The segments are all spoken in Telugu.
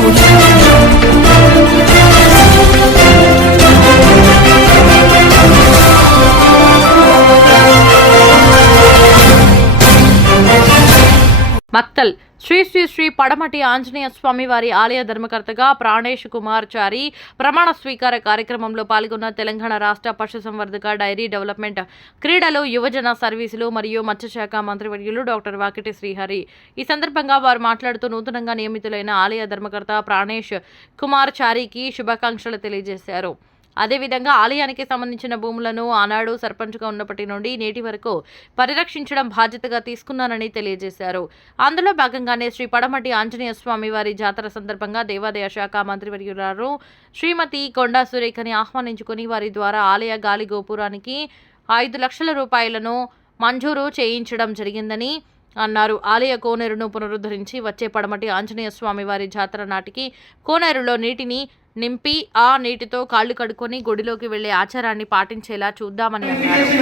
Saúde. మత్తల్ శ్రీ శ్రీ శ్రీ పడమటి ఆంజనేయ స్వామి వారి ఆలయ ధర్మకర్తగా ప్రాణేష్ కుమార్ చారి ప్రమాణ స్వీకార కార్యక్రమంలో పాల్గొన్న తెలంగాణ రాష్ట్ర పశుసంవర్ధక డైరీ డెవలప్మెంట్ క్రీడలు యువజన సర్వీసులు మరియు మత్స్యశాఖ మంత్రివర్యులు డాక్టర్ వాకిటి శ్రీహరి. ఈ సందర్భంగా వారు మాట్లాడుతూ నూతనంగా నియమితులైన ఆలయ ధర్మకర్త ప్రాణేష్ కుమార్ చారికి శుభాకాంక్షలు తెలియజేశారు. అదేవిధంగా ఆలయానికి సంబంధించిన భూములను ఆనాడు సర్పంచ్గా ఉన్నప్పటి నుండి నేటి వరకు పరిరక్షించడం బాధ్యతగా తీసుకున్నానని తెలియజేశారు. అందులో భాగంగానే శ్రీ పడమటి ఆంజనేయ స్వామి వారి జాతర సందర్భంగా దేవాదాయ శాఖ మంత్రివర్యులారు శ్రీమతి కొండా సురేఖని ఆహ్వానించుకుని వారి ద్వారా ఆలయ గాలి గోపురానికి ఐదు లక్షల రూపాయలను మంజూరు చేయించడం జరిగిందని అన్నారు. ఆలయ కోనేరును పునరుద్ధరించి వచ్చే పడమటి ఆంజనేయ స్వామి వారి జాతర నాటికి కోనేరులో నీటిని నింపి ఆ నీటితో కాళ్ళు కడుక్కొని గుడిలోకి వెళ్ళే ఆచారాన్ని పాటించేలా చూద్దామని అన్నారు.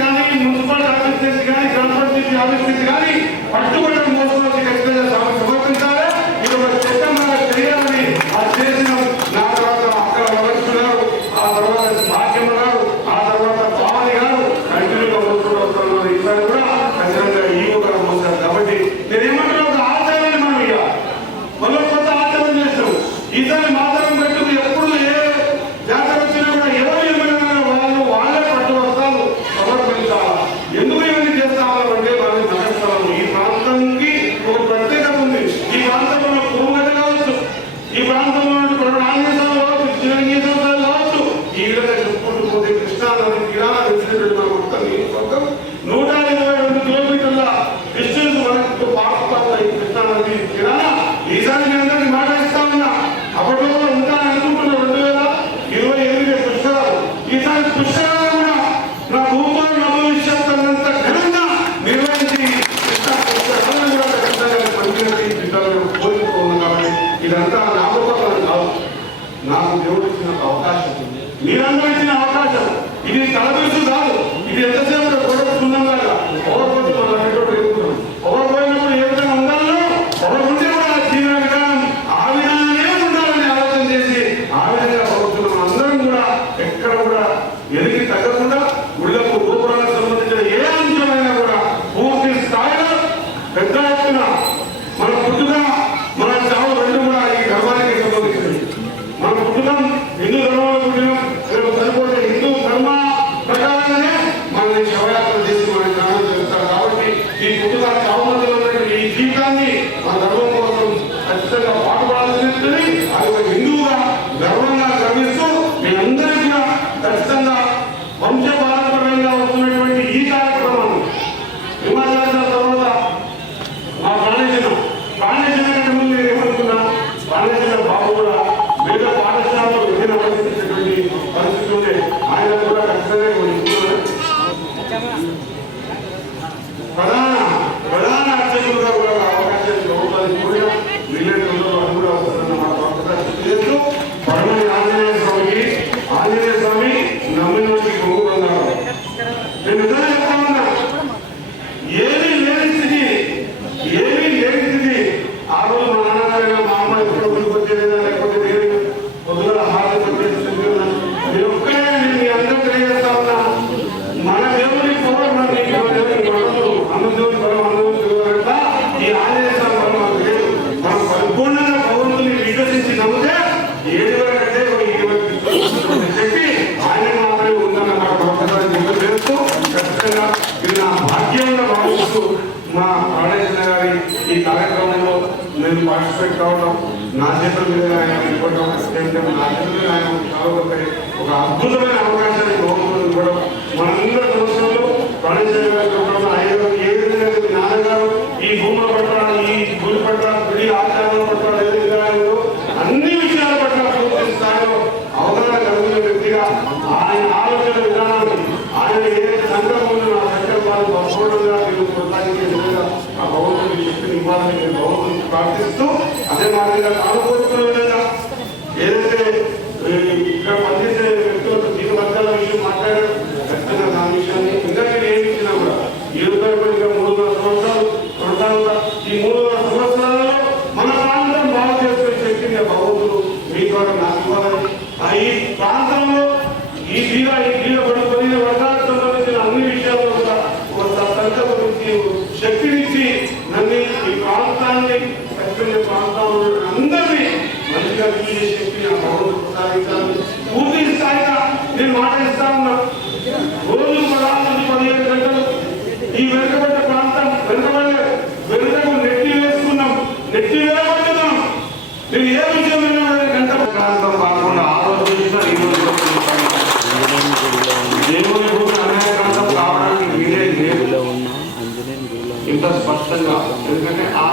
But నేను ఏ విషయమైనా గంట ప్రాంతం కాకుండా ఆ రోజు చూసినా ఈ రోజు దేవుని భూమి కావడానికి వీలే లేదు ఇంత స్పష్టంగా. ఎందుకంటే ఆ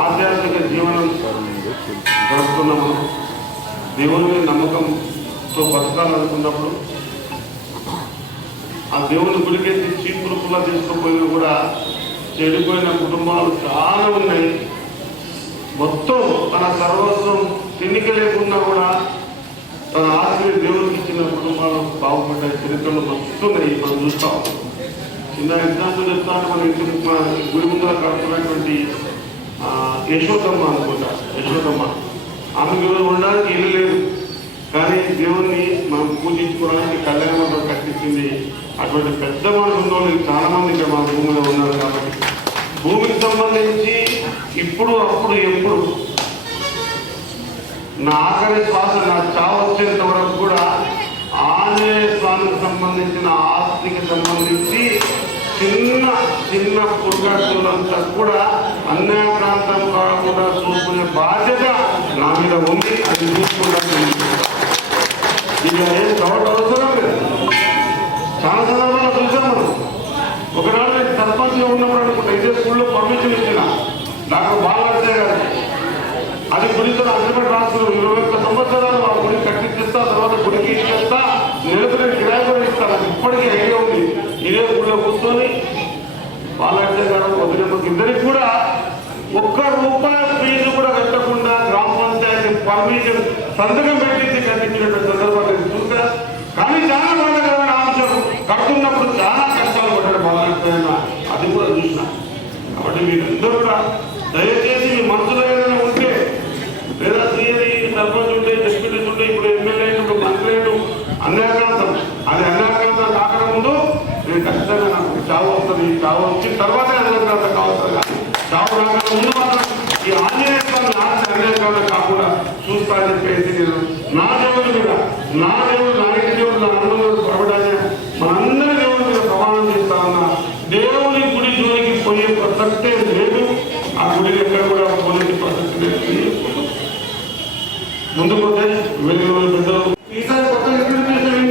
ఆధ్యాత్మిక జీవనం నుండి దేవుని మీద నమ్మకంతో బతకాలనుకున్నప్పుడు ఆ దేవుని గుడికి చీపులు పుల్ల తీసుకుపోయినా కూడా చెడిపోయిన కుటుంబాలు చాలా ఉన్నాయి. మొత్తం తన సర్వస్వం తిన్నిక లేకుండా కూడా తన ఆస్తి దేవుడికి ఇచ్చిన కుటుంబాలు బాగుపడ్డ చరిత్రలు మస్తున్నాయి మనం చూస్తాం. చిన్న ఎగ్జాంపుల్ చెప్తాను. మన ఇంటి గుడి ముందర కడుతున్నటువంటి యశోదమ్మ అనుకుంటా. యశోదమ్మ. ఆమె ఉండడానికి ఇల్లు లేదు. కానీ దేవుణ్ణి మనం పూజించుకోవడానికి కళ్యాణ మండపం కట్టించింది అటువంటి పెద్ద మనసు ఉన్న చాలా మంది ఇక్కడ మన భూమిలో ఉన్నారు కాబట్టి. భూమికి సంబంధించి ఇప్పుడు అప్పుడు ఎప్పుడు. నా ఆఖరి శ్వాస నా చావు వచ్చేంత వరకు కూడా ఆంజనేయ స్వామికి సంబంధించిన ఆస్తికి సంబంధించి చిన్న చిన్న పురుగట్టులంతా కూడా అన్యాయ ప్రాంతం కాకుండా చూసుకునే బాధ్యత నా మీద ఉంది అది చూసుకుంటాను ఇక ఏం డౌట్ అవసరం లేదు. చాలా సందర్భాల్లో చూసాం మనం ఒకనాడు నేను సర్పంచ్గా ఉన్నప్పుడు అనుకుంటా ఇదే స్కూల్లో పర్మిషన్ ఇచ్చిన. డాక్టర్ బాలరాజయ్య గారు. అది గుడితో అగ్రిమెంట్ రాసుకున్నాం ఇరవై ఒక్క సంవత్సరాలు ఆ గుడి కట్టించేస్తా తర్వాత గుడికి ఇచ్చేస్తా. నెలకు నేను కిరాయి కూడా ఇస్తాను. ఇప్పటికీ ఐడియా ఉంది. ఇదే గుడిలో కూర్చొని బాలరాజయ్య గారు ఇద్దరికి కూడా ఒక్క రూపాయి ఫీజు కూడా పెట్టకుండా పర్మిషన్ సంతకం పెట్టించి కట్టించినటువంటి సందర్భాన్ని చూసా కానీ చాలా బాధాకరమైన అంశం కడుతున్నప్పుడు చాలా కష్టాలు పడ్డాడు బాలరాజయ్య అది కూడా చూసిన. కాబట్టి మీరందరూ కూడా దయచేసి మీ మనసులో ఏదైనా ఉంటే లేదా సీఎది సర్పంచ్ ఉంటే డిప్యూటీస్ ఉంటే ఇప్పుడు ఎమ్మెల్యే ఇప్పుడు మంత్రి అన్యాక్రాంతం. అది అన్యాక్రాంతం కాకడ ముందు నేను ఖచ్చితంగా నాకు చావు వస్తుంది. చావు వచ్చిన తర్వాత అన్యాక్రాంతం కావచ్చు కానీ చావు రాకడ ముందు మాత్రం ఈ ఆంజనేయ స్వామి ఆశ అన్యాక్రాంతం కాకుండా చూస్తా అని చెప్పేసి నేను నా దేవుడు కూడా నా దేవుడు నాయక దేవుడు నా అన్నదమ్ముడు పడబడాలి మనందరి దేవుడు మీద ప్రమాణం చేస్తా ఉన్నా దేవుని గుడి జోలికి పోయే ప్రసక్తే లేదు. ఆ గుడి దగ్గర కూడా పోయే ప్రసక్తి లేదు. ముందుకు పోతే వెయ్యి రోజులు పెద్దలు ఈసారి కొత్త ఇంప్లిమెంటేషన్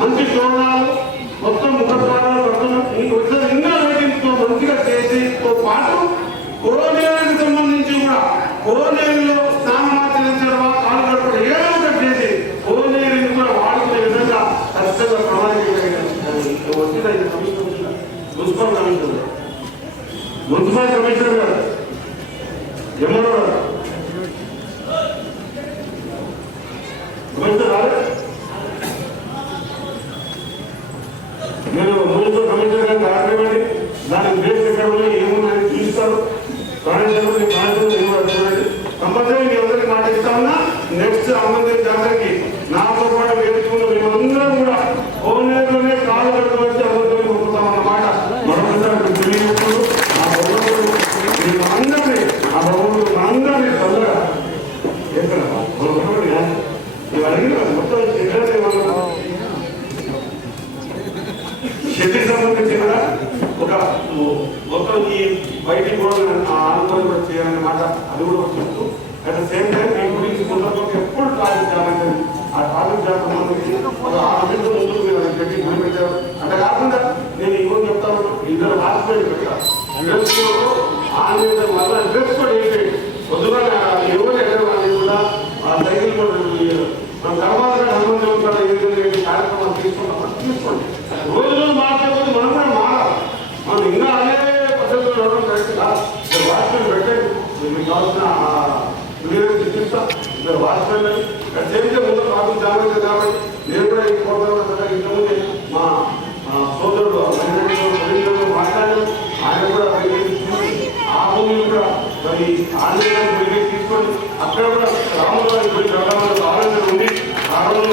మంచి ప్రోగ్రాలు మొత్తం ముఖద్వారాలు కడుతున్నాం. ఇంకొకసారి ఇంకా రేటింగ్స్ మంచిగా చేసి తో పాటు కోనేరుకి సంబంధించి కూడా కోనేరులో స్నానమాచరించడమా కాలు కడపడం ఏదో ఒకటి చేసి కోనేరుని కూడా వాడుకునే విధంగా ఖచ్చితంగా ప్రణాళిక వచ్చిన ఇది కమిషన్ వచ్చిన మున్సిపల్ కమిషనర్ మున్సిపల్ కమిషనర్ గారు ఎమ్మెల్యే గారు. కమిషనర్ గారు? నేను మున్సిపల్ కమిషనర్ గారిని ఆగ్రహండి దానికి బేస్ ఎక్కడ ఉన్నాయి ఏమున్నాయని చూస్తారు కాళేశ్వరం కాళేశ్వరం కంపల్సరీ మీ అందరికీ మాట ఇస్తా ఉన్నా నెక్స్ట్ అమ్మ బయటికి కూడా ఆ అనుభవం కూడా చేయాలన్నమాట అది కూడా చెప్తూ అట్ ద సేమ్ టైం మీ గురించి సందర్భంగా ఎప్పుడు ట్రాఫిక్ జామ్ అయితే ఆ ట్రాఫిక్ జామ్ సంబంధించి ఒక ఆరు గంటల ముందు మీరు అది పెట్టి గురి పెట్టారు అంటే కాకుండా నేను ఇంకో చెప్తాను ఇద్దరు హాస్పిటల్ పెట్టారు. డ్రెస్ ఆన్లైన్ వల్ల డ్రెస్ కూడా ఏంటి పొద్దున ఎవరు ఎక్కడ కూడా ఆ సైకిల్ కూడా కావాల్సిన చికిత్స వాస్తవాన్ని ఇక్కడ చేస్తే ముందు నేను కూడా మా సోదరుడు మాట్లాడాను. ఆయన కూడా ఆ భూమిని కూడా మరి ఆందోళన తీసుకొని అక్కడ కూడా రాములు గారి ఆలోచన ఉంది. ఆ రోజు